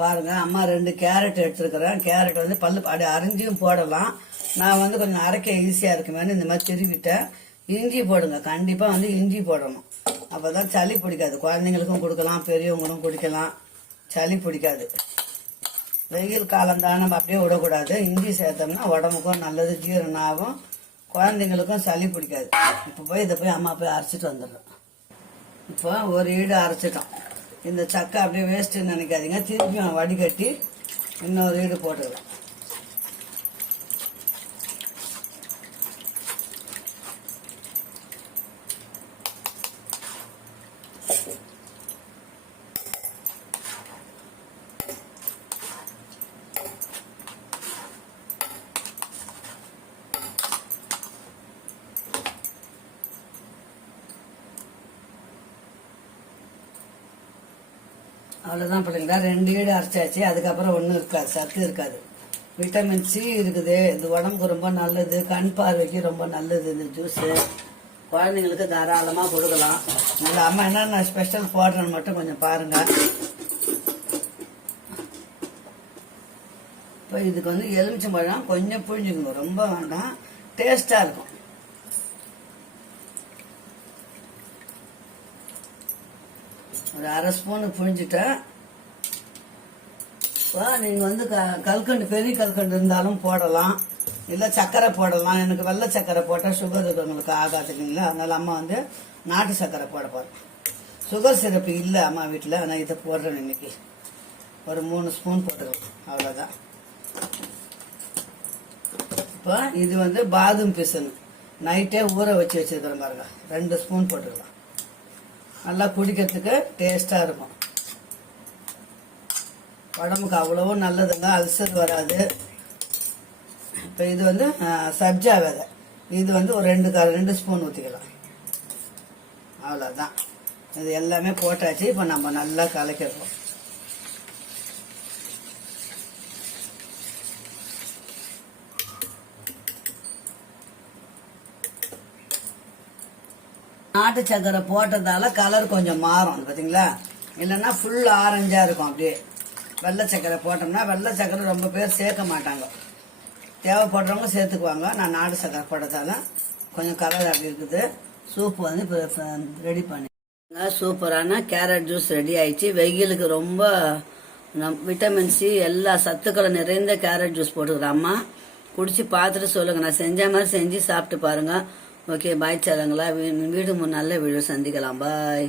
பாருங்க அம்மா 2 கேரட் எடுத்துருக்கிறேன். கேரட் வந்து பல்லு அப்படியே அரைஞ்சியும் போடலாம். நான் வந்து கொஞ்சம் அரைக்க ஈஸியாக இருக்குமேனு இந்த மாதிரி திருவிட்டேன். இஞ்சி போடுங்க, கண்டிப்பாக வந்து இஞ்சி போடணும். அப்போ தான் சளி பிடிக்காது. குழந்தைங்களுக்கும் கொடுக்கலாம், பெரியவங்களும் குடிக்கலாம். சளி பிடிக்காது. வெயில் காலம் தான், நம்ம அப்படியே விடக்கூடாது. இஞ்சி சேர்த்தோம்னா உடம்புக்கும் நல்லது, ஜீரணாகும், குழந்தைங்களுக்கும் சளி பிடிக்காது. இப்போ போய் இதை போய் அம்மா போய் அரைச்சிட்டு வந்துடுறோம். இப்போ ஒரு ஈடு அரைச்சிட்டோம். இந்த சக்கை அப்படியே வேஸ்ட்டுன்னு நினைக்காதீங்க. திருப்பியும் வடிகட்டி இன்னொரு ஈடு போட்டுக்கலாம். அவ்வளோதான் பிள்ளைங்களா, 2 ஈடு அரைச்சாச்சு. அதுக்கப்புறம் ஒன்றும் இருக்காது, சத்து இருக்காது. விட்டமின் சி இருக்குது. இது உடம்புக்கு ரொம்ப நல்லது, கண் பார்வைக்கு ரொம்ப நல்லது. இந்த ஜூஸு குழந்தைங்களுக்கு தாராளமாக கொடுக்கலாம். நல்லா அம்மா என்னென்ன ஸ்பெஷல் போடுறேன்னு மட்டும் கொஞ்சம் பாருங்க. இப்போ இதுக்கு வந்து எலுமிச்சம்பழம் கொஞ்சம் புழிஞ்சுக்கணும், ரொம்ப வேண்டாம், டேஸ்டாக இருக்கும். ஒரு 1/2 ஸ்பூனு புழிஞ்சிட்டேன். இப்போ நீங்கள் வந்து கல்கண்டு, பெரிய கல்கண்டு இருந்தாலும் போடலாம், இல்லை சர்க்கரை போடலாம். எனக்கு வெள்ளை சர்க்கரை போட்டால் சுகர் உங்களுக்கு ஆகாது இல்லைங்களா, அதனால அம்மா வந்து நாட்டு சர்க்கரை போட போகிறேன். சுகர் சிரப்பு இல்லை அம்மா வீட்டில், ஆனால் இதை போடுறேன் இன்னைக்கு. ஒரு 3 ஸ்பூன் போட்டுக்கலாம், அவ்வளோதான். இப்போ இது வந்து பாதாம் பிசன் நைட்டே ஊற வச்சு வச்சிருக்கிறேன் பாருங்க. 2 ஸ்பூன் போட்டுக்கலாம். நல்லா குடிக்கிறதுக்கு டேஸ்டாக இருக்கும். உடம்புக்கு அவ்வளவும் நல்லதுங்க, அல்சர் வராது. இப்போ இது வந்து சப்ஜா விதை, இது வந்து ஒரு 2 ஸ்பூன் ஊற்றிக்கலாம். அவ்வளோதான். இது எல்லாமே போட்டாச்சு. இப்போ நம்ம நல்லா கலக்கிடுவோம். நாட்டு சக்கரை போட்டதால கலர் கொஞ்சம் மாறும் பார்த்தீங்களா, இல்லைன்னா ஃபுல் ஆரஞ்சா இருக்கும். அப்படியே வெள்ளை சக்கரை போட்டோம்னா, வெள்ளை சக்கரை ரொம்ப பேர் சேர்க்க மாட்டாங்க, தேவைப்படுறவங்க சேர்த்துக்குவாங்க. நான் நாட்டு சக்கரை போட்டதால கொஞ்சம் கலர் அப்படி இருக்குது. சூப் வந்து இப்போ ரெடி பண்ணி, சூப்பரான கேரட் ஜூஸ் ரெடி ஆயிடுச்சு. வெயிலுக்கு ரொம்ப விட்டமின் சி எல்லா சத்துக்களும் நிறைந்த கேரட் ஜூஸ் போட்டுக்கிறேன் அம்மா. குடிச்சு பார்த்துட்டு சொல்லுங்க. நான் செஞ்ச மாதிரி செஞ்சு சாப்பிட்டு பாருங்க. ஓகே, பாய். சேலங்களா, வீடு நல்ல வீடியோ சந்திக்கலாம். பாய்.